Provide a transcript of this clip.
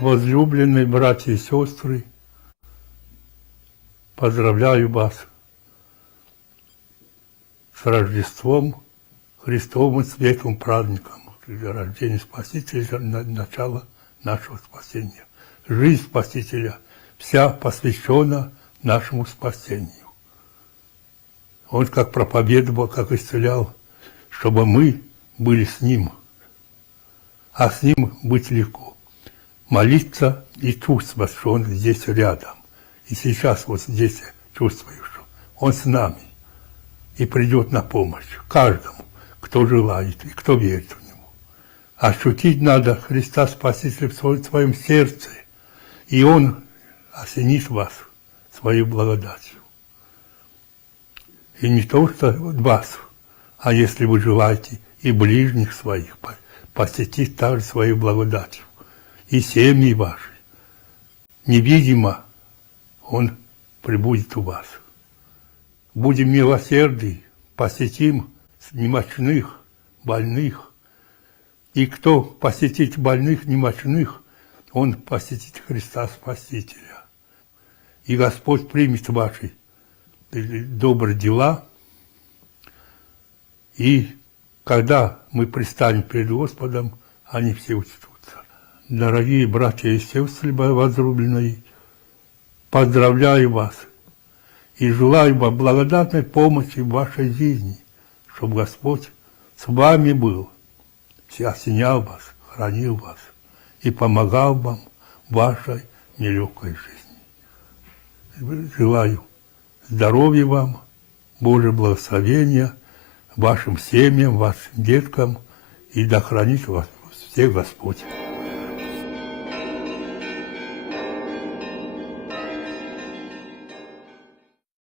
Возлюбленные братья и сестры, поздравляю вас с Рождеством, Христовым светлым праздником, рождения Спасителя, начало нашего спасения. Жизнь Спасителя вся посвящена нашему спасению. Он как проповедовал, как исцелял, чтобы мы были с Ним, а с Ним быть легко. Молиться и чувствовать, что Он здесь рядом. И сейчас вот здесь я чувствую, что Он с нами и придет на помощь каждому, кто желает и кто верит в Него. Ощутить надо Христа Спасителя в своем сердце, и Он осенит вас своей благодатью. И не то, что вас, а если вы желаете и ближних своих посетить также своей благодатью, и семьи ваши. Невидимо Он пребудет у вас. Будем милосердны, посетим немощных, больных. И кто посетит больных, немощных, он посетит Христа Спасителя. И Господь примет ваши добрые дела. И когда мы предстанем перед Господом, они все учтутся. Дорогие братья и сестры возлюбленные, поздравляю вас и желаю вам благодатной помощи в вашей жизни, чтобы Господь с вами был, осенял вас, хранил вас и помогал вам в вашей нелегкой жизни. Желаю здоровья вам, Божьего благословения вашим семьям, вашим деткам, и да хранит вас всех Господь.